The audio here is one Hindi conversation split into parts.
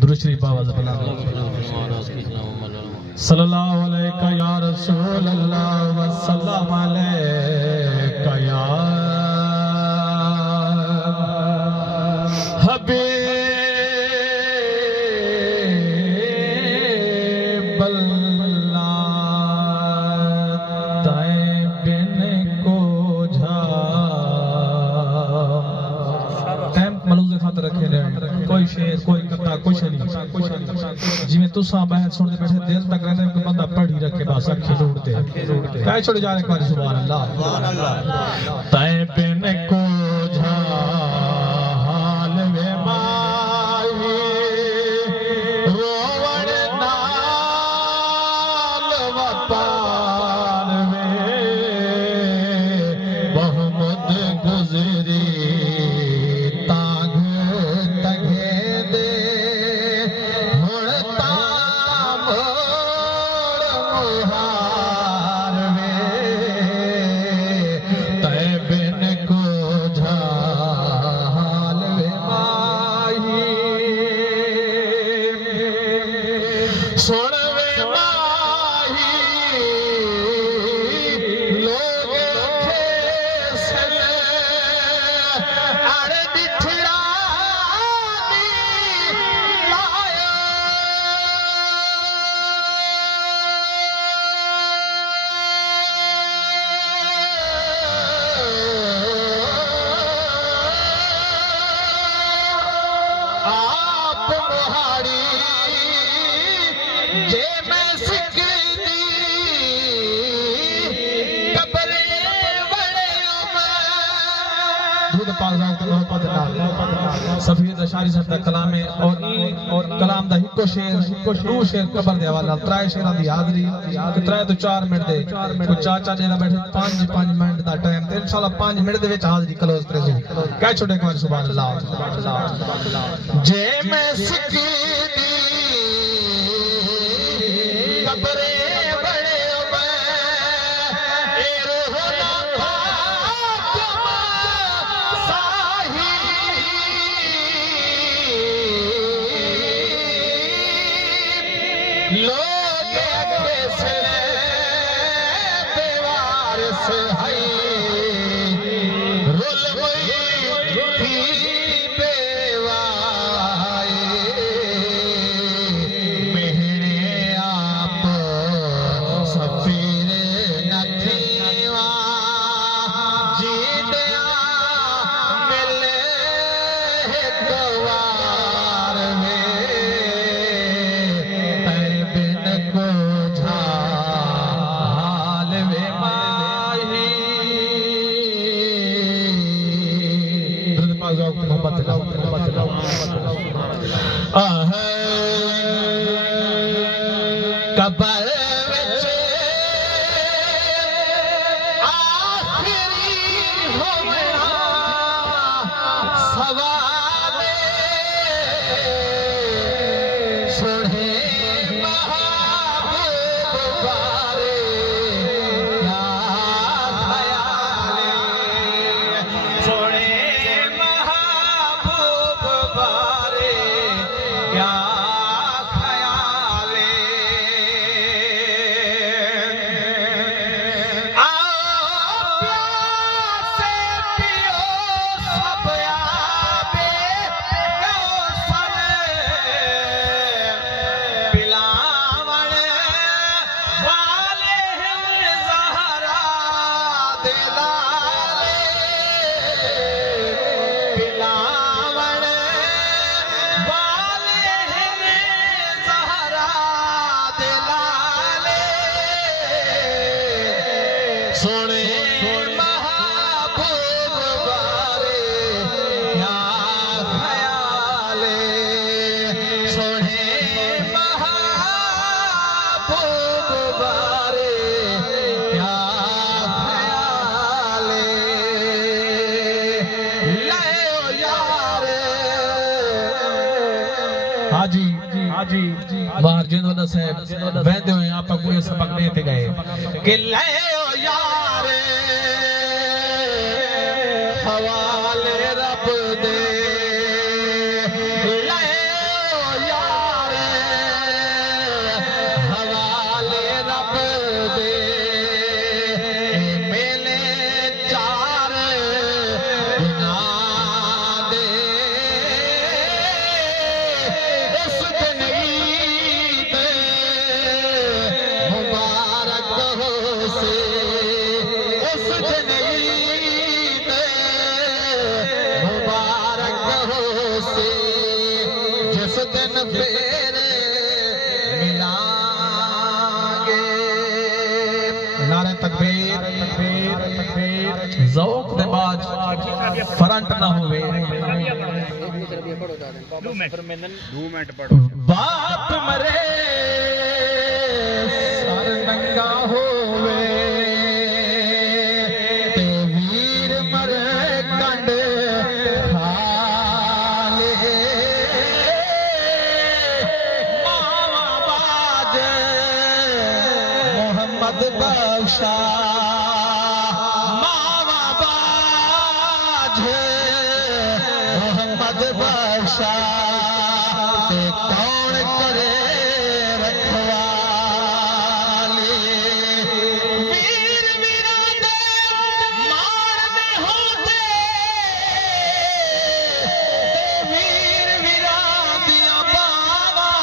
दुरूद शरीफ आवाज़ बुलंद सल्लल्लाहु अलैका या रसूल अल्लाह व सल्लम अलैका या हबीब अल्लाह ताए बिन को झा टाइम मलूज़े खातर रखे ने कोई शेर कोई कथा कुछ नहीं जिवें तुसा बहन सुनते बैठे दिल तक रहने कोई बंदा पढ़ी रखे बस अखे जोड़ते कह छोड़ जा रहे सुभान अल्लाह ताए बिन को झा हाल वे माही रोवण नाल वपार वे बहुमुद गुजरी सफीद अशारी साहब दा कलाम है और कलाम दा हिको शेर दो शेर कबर दे हवाला त्राय शेरां दी हाज़री 3 तो 4 मिनट दे कोई चाचा जेड़ा बैठे 5 मिनट दा टाइम ते इंशाल्लाह 5 मिनट दे विच हाज़री क्लोज करे सी कह छोड़े एक बार सुभान अल्लाह जे मैं सिकी दी कबरे बड़े मैं ए रोह ना लोग कैसे बेवारिस है रुल थी बेवाए मेहने आप सफीर नथीवा जीदया मिले गवार में कबर आखिरी होया सवाल सुने महबूब बारे क्या ख्याल सुने महबूब बारे क्या सोने महबूब बारे क्या ख्याल सोने महबूब बारे क्या ख्याल लाओ यार हाजी हाजी बाहर जिंदोला साहब वहदे हुए आप कोई सबक नहीं थे गए कि लाओ यार हवाले रब दे लाओ यार दिन फिर मिलांगे। नारे तकबीर ज़ौक़ दे बाज फरंट ना होवे। बाप मरे सर नंगा होवे ते वीर मरे कंड खाले। मावा बाज मोहम्मद बख्शा मावा बाज मोहम्मद बख्शा ते कौन करे रखवाली। वीर वीरां दे मारदे होंदे ते वीर वीरां दियां बावां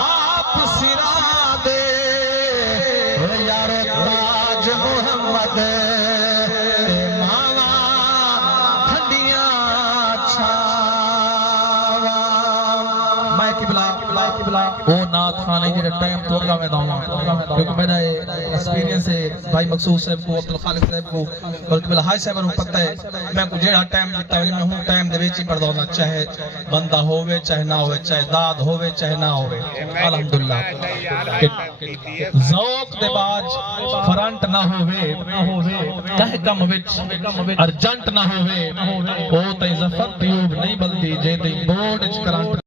बाप सिरां दे ओ यारो ताज मोहम्मद ते मावां ठंडियां छावां। मैं किबला ओ नाथ खाने जेड़े टाइम तो अगा में दावा क्योंकि मेरा एक्सपीरियंस है भाई मकसूद साहब को अब्दुल खालिक साहब को और किबला हाय साहब को पता है मैं को जेड़ा टाइम दिता है मैं हूं टाइम दे विच ही पढ़दा होना चाहे बंदा होवे चाहे ना होवे चाहे दाद होवे चाहे ना होवे। अल्हम्दुलिल्लाह ज़ौक़ दे बाज फरंट ना होवे कह कम विच अर्जेंट ना होवे ओ ते ज़फर ट्यूब नहीं बलदी जे ते बोर्ड च करंट